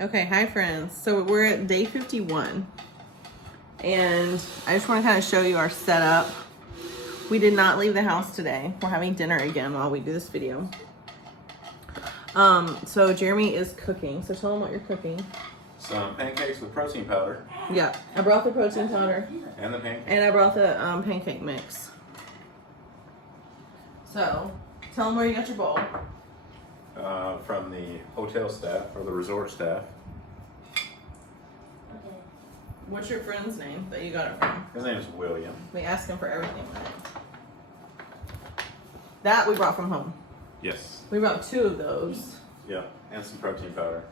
Okay, hi friends. So we're at day 51. And I just want to kind of show you our setup. We did not leave the house today. We're having dinner again while we do this video. So Jeremy is cooking. So tell him what you're cooking. Some pancakes with protein powder. Yeah, I brought the protein powder. And the pancakes. And I brought the pancake mix. So, tell him where you got your bowl. From the hotel staff or the resort staff. Okay. What's your friend's name that you got it from? His name is William. We asked him for everything, right? That we brought from home. Yes. We brought 2 of those. Yeah, and some protein powder.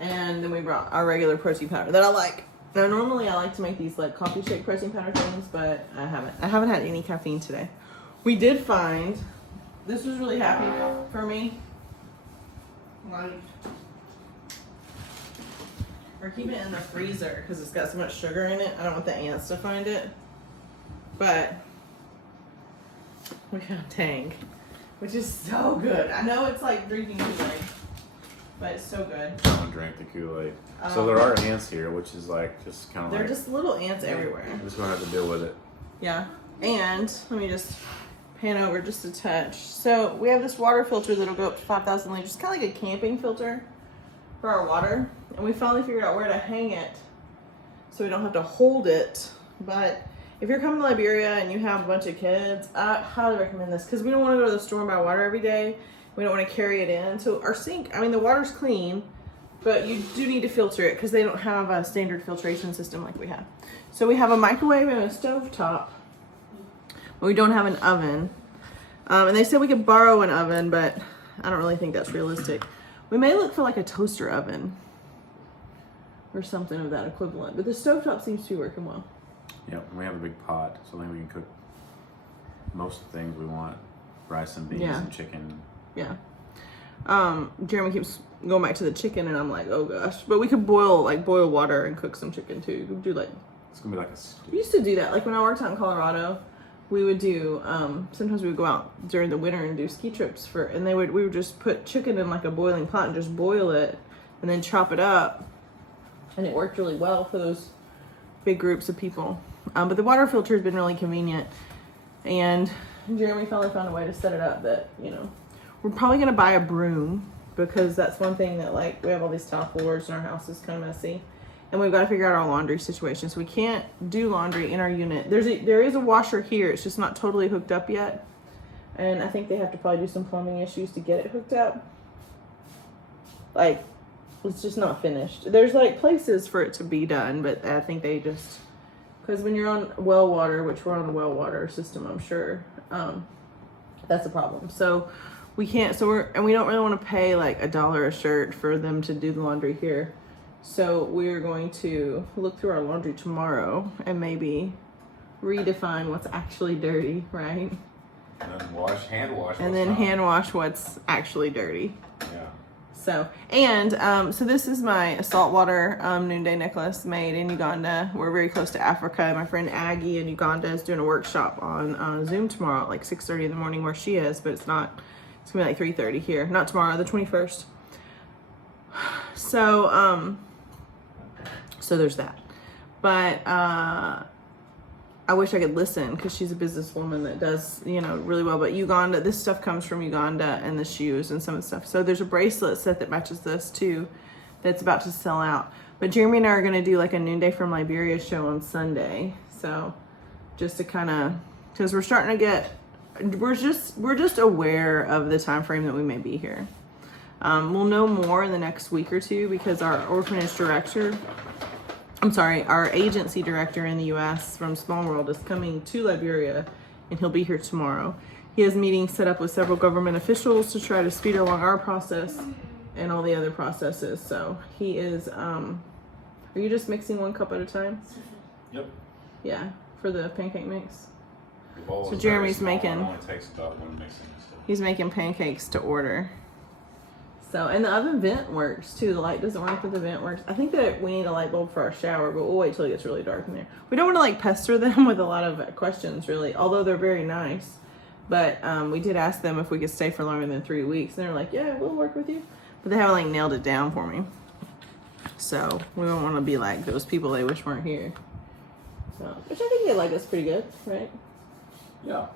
And then we brought our regular protein powder that I like. Now normally I like to make these like coffee shake protein powder things, but I haven't had any caffeine today. We did find, this was really happy for me. Like, we're keeping it in the freezer because it's got so much sugar in it. I don't want the ants to find it. But we found Tang, which is so good. I know it's like drinking Kool-Aid, but it's so good. Someone drank the Kool-Aid. So there are ants here, which is like just kind of They're just little ants everywhere. I'm just gonna have to deal with it. Yeah. And let me just pan over just a touch. So we have this water filter that'll go up to 5,000 liters, kind of like a camping filter for our water. And we finally figured out where to hang it so we don't have to hold it. But if you're coming to Liberia and you have a bunch of kids, I highly recommend this because we don't want to go to the store and buy water every day. We don't want to carry it in. So our sink, I mean, the water's clean, but you do need to filter it because they don't have a standard filtration system like we have. So we have a microwave and a stove top. But we don't have an oven. And they said we could borrow an oven, but I don't really think that's realistic. We may look for like a toaster oven or something of that equivalent. But the stovetop seems to be working well. Yeah, we have a big pot, so then we can cook most things we want. Rice and beans and chicken. Yeah. Jeremy keeps going back to the chicken and I'm like, oh gosh. But we could boil water and cook some chicken too. We could do like, it's gonna be like a stew. We used to do that. Like when I worked out in Colorado, we would do, sometimes we would go out during the winter and do ski trips and we would just put chicken in like a boiling pot and just boil it and then chop it up. And it worked really well for those big groups of people. But the water filter has been really convenient. And Jeremy finally found a way to set it up that, you know, we're probably going to buy a broom because that's one thing that like, we have all these tile floors and our house is kind of messy. And we've got to figure out our laundry situation. So we can't do laundry in our unit. There is a washer here. It's just not totally hooked up yet. And I think they have to probably do some plumbing issues to get it hooked up. Like, it's just not finished. There's like places for it to be done, but I think they just, because when you're on well water, which we're on a well water system, I'm sure, that's a problem. So we can't, and we don't really want to pay like $1 a shirt for them to do the laundry here. So we're going to look through our laundry tomorrow and maybe redefine what's actually dirty, right? And then hand wash. And then hand wash what's actually dirty. Yeah. So, and so this is my saltwater noonday necklace made in Uganda. We're very close to Africa. My friend Aggie in Uganda is doing a workshop on Zoom tomorrow at like 6:30 in the morning where she is, but it's gonna be like 3:30 here. Not tomorrow, the 21st. So there's that. But I wish I could listen because she's a businesswoman that does, you know, really well. But Uganda, this stuff comes from Uganda, and the shoes and some of the stuff. So there's a bracelet set that matches this too that's about to sell out. But Jeremy and I are going to do like a Noonday from Liberia show on Sunday. So just to kind of, because we're starting to get, we're just aware of the time frame that we may be here. We'll know more in the next week or two because our orphanage director, our agency director in the U.S. from Small World is coming to Liberia, and he'll be here tomorrow. He has meetings set up with several government officials to try to speed along our process and all the other processes. So he is, are you just mixing 1 cup at a time? Yep. Yeah, for the pancake mix. So Jeremy's making, it only takes about 1 mixing. He's making pancakes to order. So, and the oven vent works too. The light doesn't work, but the vent works. I think that we need a light bulb for our shower, but we'll wait till it gets really dark in there. We don't want to like pester them with a lot of questions really, although they're very nice. But we did ask them if we could stay for longer than 3 weeks. And they're like, yeah, we'll work with you. But they haven't like nailed it down for me. So we don't want to be like those people they wish weren't here. So, which I think they like us pretty good, right? Yeah.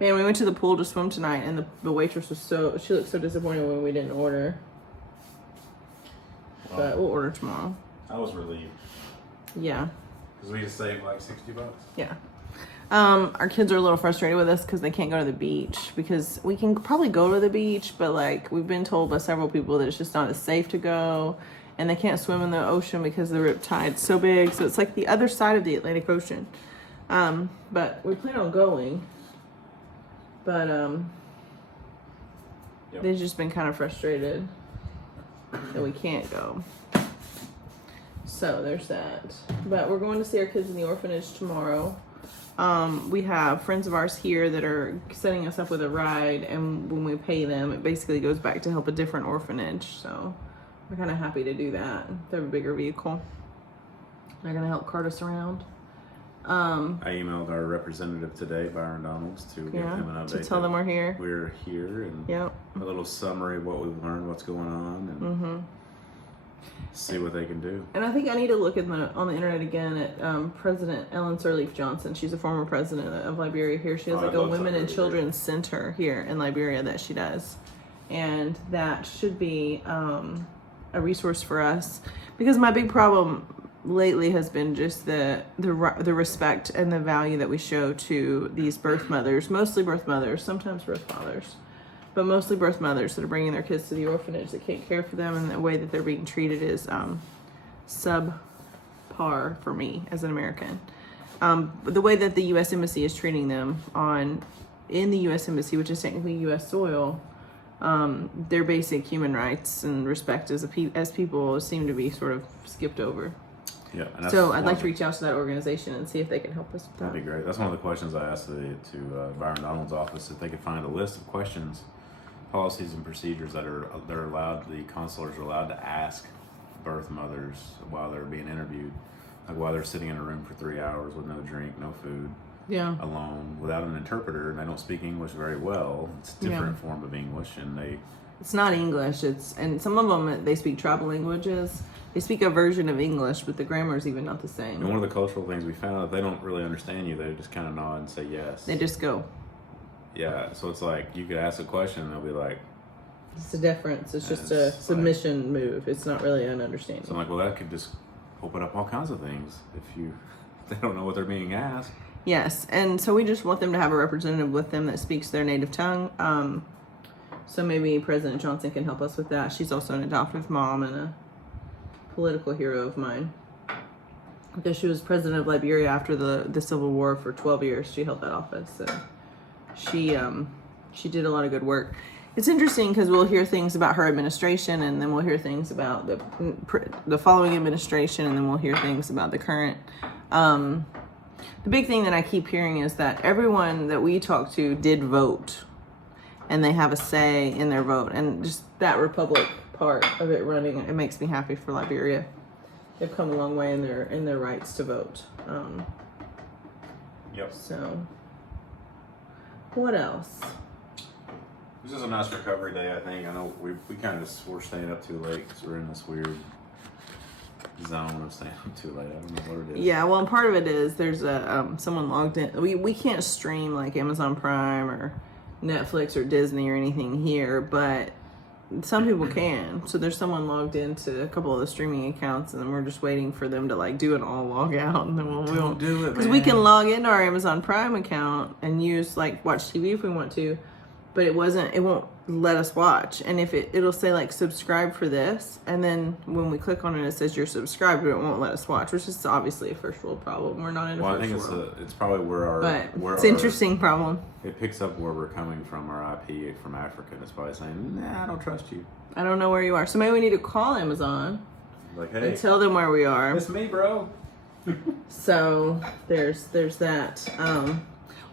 Man, we went to the pool to swim tonight, and the waitress was she looked so disappointed when we didn't order. Well, But we'll order tomorrow. I was relieved. Yeah. Because we just saved like $60. Yeah. Our kids are a little frustrated with us because they can't go to the beach, because we can probably go to the beach, but like we've been told by several people that it's just not as safe to go, and they can't swim in the ocean because the rip tide's so big. So it's like the other side of the Atlantic Ocean. But we plan on going. But they've just been kind of frustrated that we can't go. So there's that. But we're going to see our kids in the orphanage tomorrow. We have friends of ours here that are setting us up with a ride, and when we pay them, it basically goes back to help a different orphanage. So we're kind of happy to do that. They have a bigger vehicle. They're going to help cart us around. I emailed our representative today, Byron Donalds, to give him an update. To tell them we're here. We're here, and a little summary of what we've learned, what's going on, and see what they can do. And I think I need to look on the internet again at President Ellen Sirleaf Johnson. She's a former president of Liberia here. She has like a women and children's center here in Liberia that she does. And that should be a resource for us, because my big problem lately has been just the respect and the value that we show to these birth mothers, mostly birth mothers, sometimes birth fathers, but mostly birth mothers that are bringing their kids to the orphanage that can't care for them, and the way that they're being treated is subpar for me as an American. The way that the U.S. Embassy is treating them in the U.S. Embassy, which is technically U.S. soil, their basic human rights and respect as people seem to be sort of skipped over. Yeah, so I'd like to reach out to that organization and see if they can help us with that. That'd be great. That's one of the questions I asked to Byron Donald's office, if they could find a list of questions, policies, and procedures that are allowed, the consulars are allowed to ask birth mothers while they're being interviewed, like while they're sitting in a room for 3 hours with no drink, no food, alone, without an interpreter, and they don't speak English very well. It's a different form of English, and it's not English. And some of them, they speak tribal languages. They speak a version of English, but the grammar is even not the same. And one of the cultural things we found out, they don't really understand you. They just kind of nod and say yes. They just go. Yeah, so it's like you could ask a question and they'll be like, it's a difference. It's just a submission move. It's not really an understanding. So I'm like, well, that could just open up all kinds of things if they don't know what they're being asked. Yes, and so we just want them to have a representative with them that speaks their native tongue. So maybe President Johnson can help us with that. She's also an adoptive mom and a political hero of mine, because she was president of Liberia after the Civil War for 12 years. She held that office. So she did a lot of good work. It's interesting because we'll hear things about her administration, and then we'll hear things about the following administration, and then we'll hear things about the current. The big thing that I keep hearing is that everyone that we talk to did vote, and they have a say in their vote, and just that republic part of it running, it makes me happy for Liberia. They've come a long way in their rights to vote. So what else? This is a nice recovery day, I think. I know we kind of just were staying up too late because we're in this weird zone of staying up too late. I don't know what it is. Yeah, well, and part of it is there's someone logged in. We can't stream like Amazon Prime or Netflix or Disney or anything here, but some people can. So there's someone logged into a couple of the streaming accounts, and then we're just waiting for them to like do an all log out, and then we won't do it, because we can log into our Amazon Prime account and use like watch TV if we want to, but it won't let us watch. And if it'll say like subscribe for this, and then when we click on it, it says you're subscribed, but it won't let us watch, which is obviously a first world problem. We're not in a first world. I think it's probably where it's an interesting problem. It picks up where we're coming from, our IP from Africa, and it's probably saying, nah, I don't trust you. I don't know where you are. So maybe we need to call Amazon, like, hey, and tell them where we are. It's me, bro. So there's that.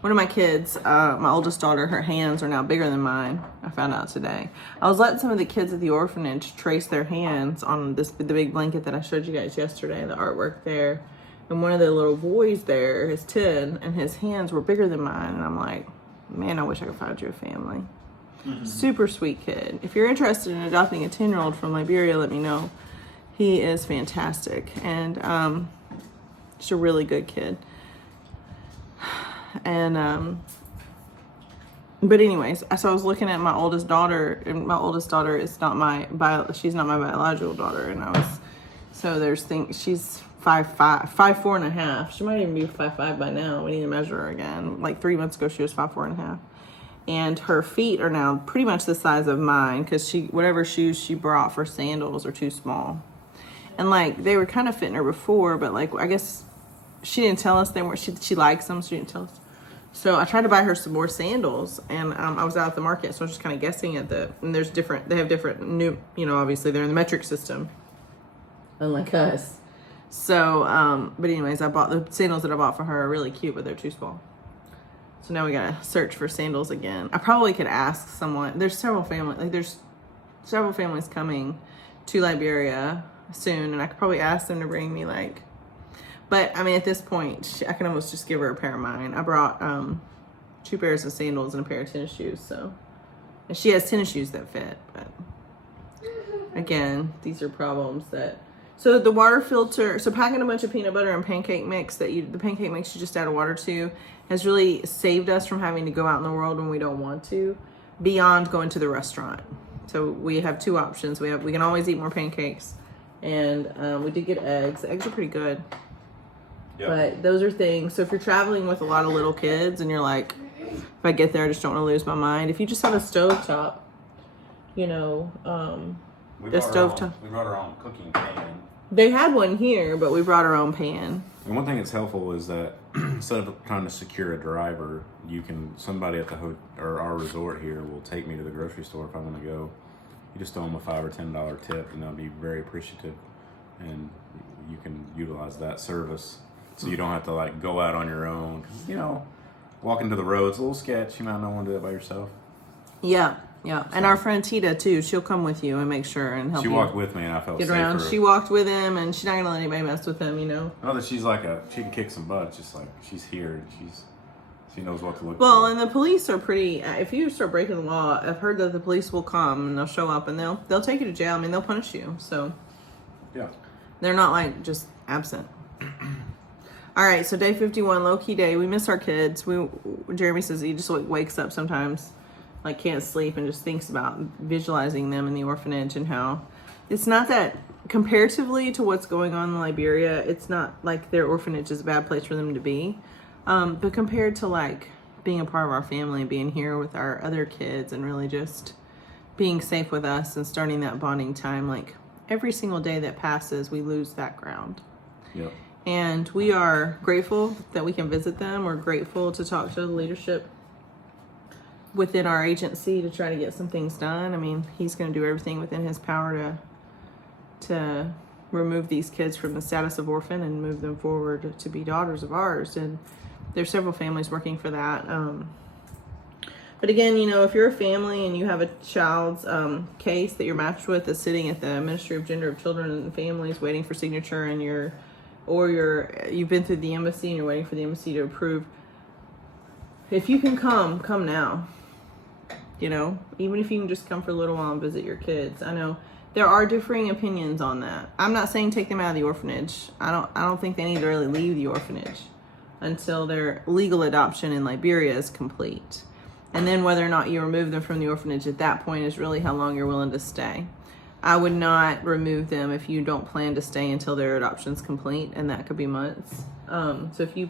One of my kids, my oldest daughter, her hands are now bigger than mine. I found out today. I was letting some of the kids at the orphanage trace their hands on the big blanket that I showed you guys yesterday, the artwork there. And one of the little boys there is 10, and his hands were bigger than mine. And I'm like, man, I wish I could find you a family. Mm-hmm. Super sweet kid. If you're interested in adopting a 10-year-old from Liberia, let me know. He is fantastic, and just a really good kid. And but anyways, so I was looking at my oldest daughter, and my oldest daughter is not she's not my biological daughter, and there's things. She's 5'5", 5'4.5". She might even be 5'5" by now. We need to measure her again. Like 3 months ago, she was 5'4.5", and her feet are now pretty much the size of mine because whatever shoes she brought for sandals are too small, and like they were kind of fitting her before, but like I guess she didn't tell us they weren't. She likes them, so she didn't tell us. So I tried to buy her some more sandals, and I was out at the market, so I was just kind of guessing and they have different new, obviously they're in the metric system, unlike us. So, but anyways, I bought the sandals that I bought for her are really cute, but they're too small. So now we gotta search for sandals again. I probably could ask someone. There's several families coming to Liberia soon, and I could probably ask them to bring me but I mean, at this point, I can almost just give her a pair of mine. I brought 2 pairs of sandals and a pair of tennis shoes. And she has tennis shoes that fit. But again, these are problems So the water filter. So packing a bunch of peanut butter and pancake mix the pancake mix you just add water to has really saved us from having to go out in the world when we don't want to, beyond going to the restaurant. So we have 2 options. We can always eat more pancakes, and we did get eggs. The eggs are pretty good. Yep. But those are things. So if you're traveling with a lot of little kids and you're like, if I get there, I just don't want to lose my mind. If you just have a stovetop, we brought our own cooking pan. They had one here, but we brought our own pan. And one thing that's helpful is that instead of trying to secure a driver, somebody at or our resort here will take me to the grocery store if I want to go. You just throw them a $5 or $10 tip, and they'll be very appreciative, and you can utilize that service. So you don't have to go out on your own. 'Cause, walking to the road's a little sketch. You might not want to do that by yourself. Yeah. So. And our friend Tita too. She'll come with you and make sure and help you. She walked with me, and I felt get safer. around. She walked with him, and she's not gonna let anybody mess with him. I know that she's she can kick some butt. Just she's here. And she knows what to look for. Well, and the police are pretty. If you start breaking the law, I've heard that the police will come and they'll show up and they'll take you to jail. I mean, they'll punish you. So. Yeah. They're not just absent. All right, so day 51, low-key day. We miss our kids. Jeremy says he just wakes up sometimes, can't sleep, and just thinks about visualizing them in the orphanage and how it's not that, comparatively to what's going on in Liberia, it's not like their orphanage is a bad place for them to be. But compared to being a part of our family, being here with our other kids, and really just being safe with us and starting that bonding time, every single day that passes, we lose that ground. Yep. And we are grateful that we can visit them. We're grateful to talk to the leadership within our agency to try to get some things done. I mean, he's going to do everything within his power to remove these kids from the status of orphan and move them forward to be daughters of ours. And there's several families working for that. But again, if you're a family and you have a child's case that you're matched with that's sitting at the Ministry of Gender of Children and Families waiting for signature, and you've been through the embassy and you're waiting for the embassy to approve, if you can come now. Even if you can just come for a little while and visit your kids. I know there are differing opinions on that. I'm not saying take them out of the orphanage. I don't think they need to really leave the orphanage until their legal adoption in Liberia is complete. And then whether or not you remove them from the orphanage at that point is really how long you're willing to stay. I would not remove them if you don't plan to stay until their adoption's complete, and that could be months. So if you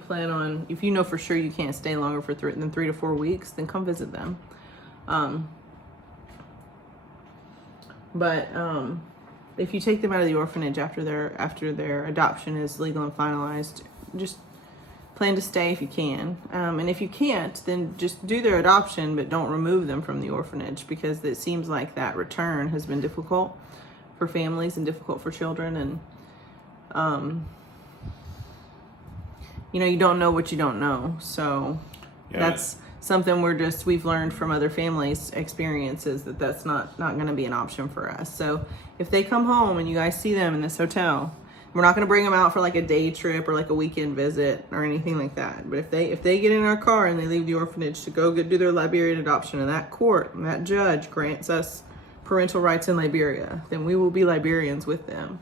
know for sure you can't stay longer than 3 to 4 weeks, then come visit them. But if you take them out of the orphanage after their adoption is legal and finalized, just plan to stay if you can. And if you can't, then just do their adoption, but don't remove them from the orphanage, because it seems like that return has been difficult for families and difficult for children. And, you don't know what you don't know. So that's something we've learned from other families' experiences, that's not going to be an option for us. So if they come home and you guys see them in this hotel, we're not going to bring them out for a day trip or a weekend visit or anything like that. But if they get in our car and they leave the orphanage to go do their Liberian adoption, and that court and that judge grants us parental rights in Liberia, then we will be Liberians with them.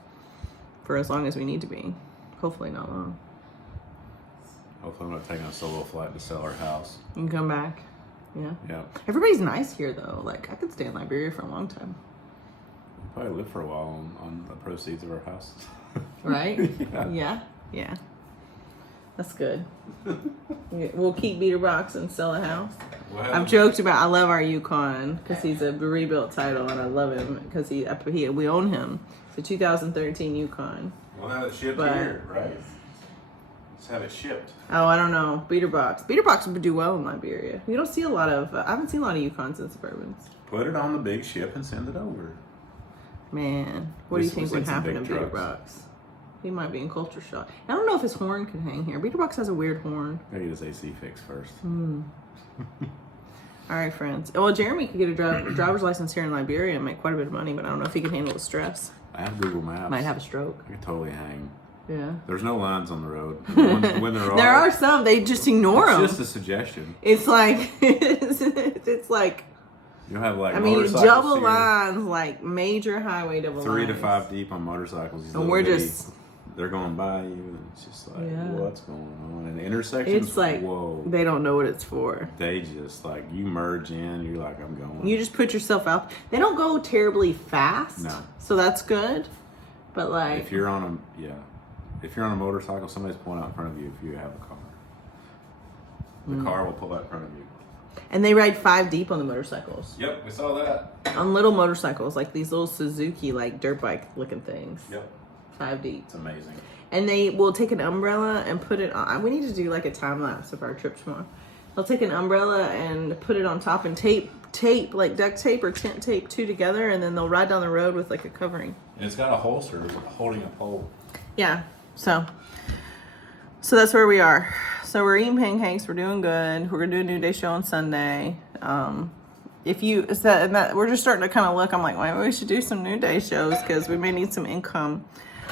for as long as we need to be. Hopefully not long. Hopefully I'm not taking a solo flight to sell our house. You can come back. Yeah. Yeah. Everybody's nice here though. Like I could stay in Liberia for a long time. We'll probably live for a while on the proceeds of our house. Right? Yeah. Yeah. That's good. We'll keep Beater Box and sell a house. I've joked about I love our Yukon because he's a rebuilt title and I love him because we own him. It's a 2013 Yukon. We'll have it shipped here, right? Let's have it shipped. Oh, I don't know. Beater Box would do well in Liberia. You don't see a lot of. I haven't seen a lot of Yukons and Suburbans. Put it on the big ship and send it over. Man, what do you think would happen to Beater Box? He might be in culture shock. I don't know if his horn could hang here. Beater Box has a weird horn. Gotta get his AC fixed first. All right, friends. Well, Jeremy could get a driver's license here in Liberia and make quite a bit of money, but I don't know if he can handle the stress. I have Google Maps. Might have a stroke. I could totally hang. Yeah. There's no lines on the road. When there are some. They just ignore them. It's just a suggestion. It's like it's like. You have like. I mean, motorcycles double here, lines, like major highway double 3 lines. to 5 deep on motorcycles. These And little we're bitty- just. They're going by you, and it's just like, Yeah. what's going on? And the intersections, It's like whoa. they don't know what it's for. They just like you merge in. You're like, I'm going. You just put yourself out. They don't go terribly fast. No. So that's good. But like. If you're on if you're on a motorcycle, somebody's pulling out in front of you. If you have a car, the car will pull out in front of you. And they ride 5 deep on the motorcycles. Yep, we saw that. On little motorcycles, like these little Suzuki, like dirt bike looking things. Yep, 5 deep. it's amazing. And they will take an umbrella and put it on. We need to do like a time lapse of our trip tomorrow. They'll take an umbrella and put it on top and tape like duct tape or tent tape 2 together, and then they'll ride down the road with like a covering. And it's got a holster holding a pole. Yeah. So that's where we are. So we're eating pancakes. We're doing good. We're gonna do a New Day show on Sunday. We're just starting to kind of look. I'm like, maybe we should do some New Day shows because we may need some income.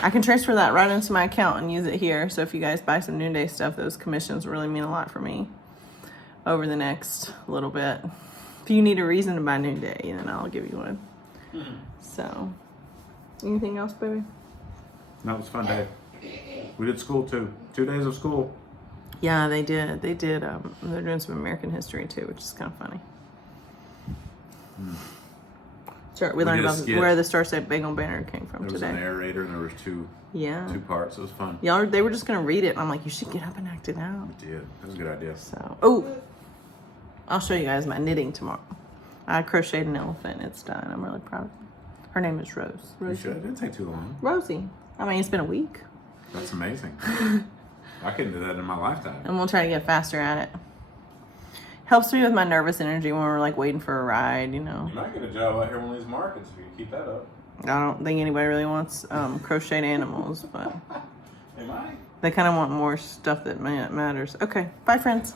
I can transfer that right into my account and use it here. So if you guys buy some New Day stuff, those commissions really mean a lot for me over the next little bit. If you need a reason to buy New Day, then I'll give you one. Mm-hmm. So, anything else, baby? No, it was a fun day. We did school too. 2 days of school. Yeah, they did. They're doing some American history too, which is kind of funny. Sure, we learned about where the Star Spangled Banner came from There was today. a narrator and there was two parts. It was fun. They were just gonna read it. I'm like, you should get up and act it out. We did. It was a good idea. So, I'll show you guys my knitting tomorrow. I crocheted an elephant. It's done. I'm really proud of her. Her name is Rose. You should. It didn't take too long. Rosie. I mean, it's been a week. That's amazing. I couldn't do that in my lifetime. And we'll try to get faster at it. Helps me with my nervous energy when we're like waiting for a ride, You might get a job out here in one of these markets if you keep that up. I don't think anybody really wants crocheted animals, but They might. they kind of want more stuff that matters. Okay, bye friends.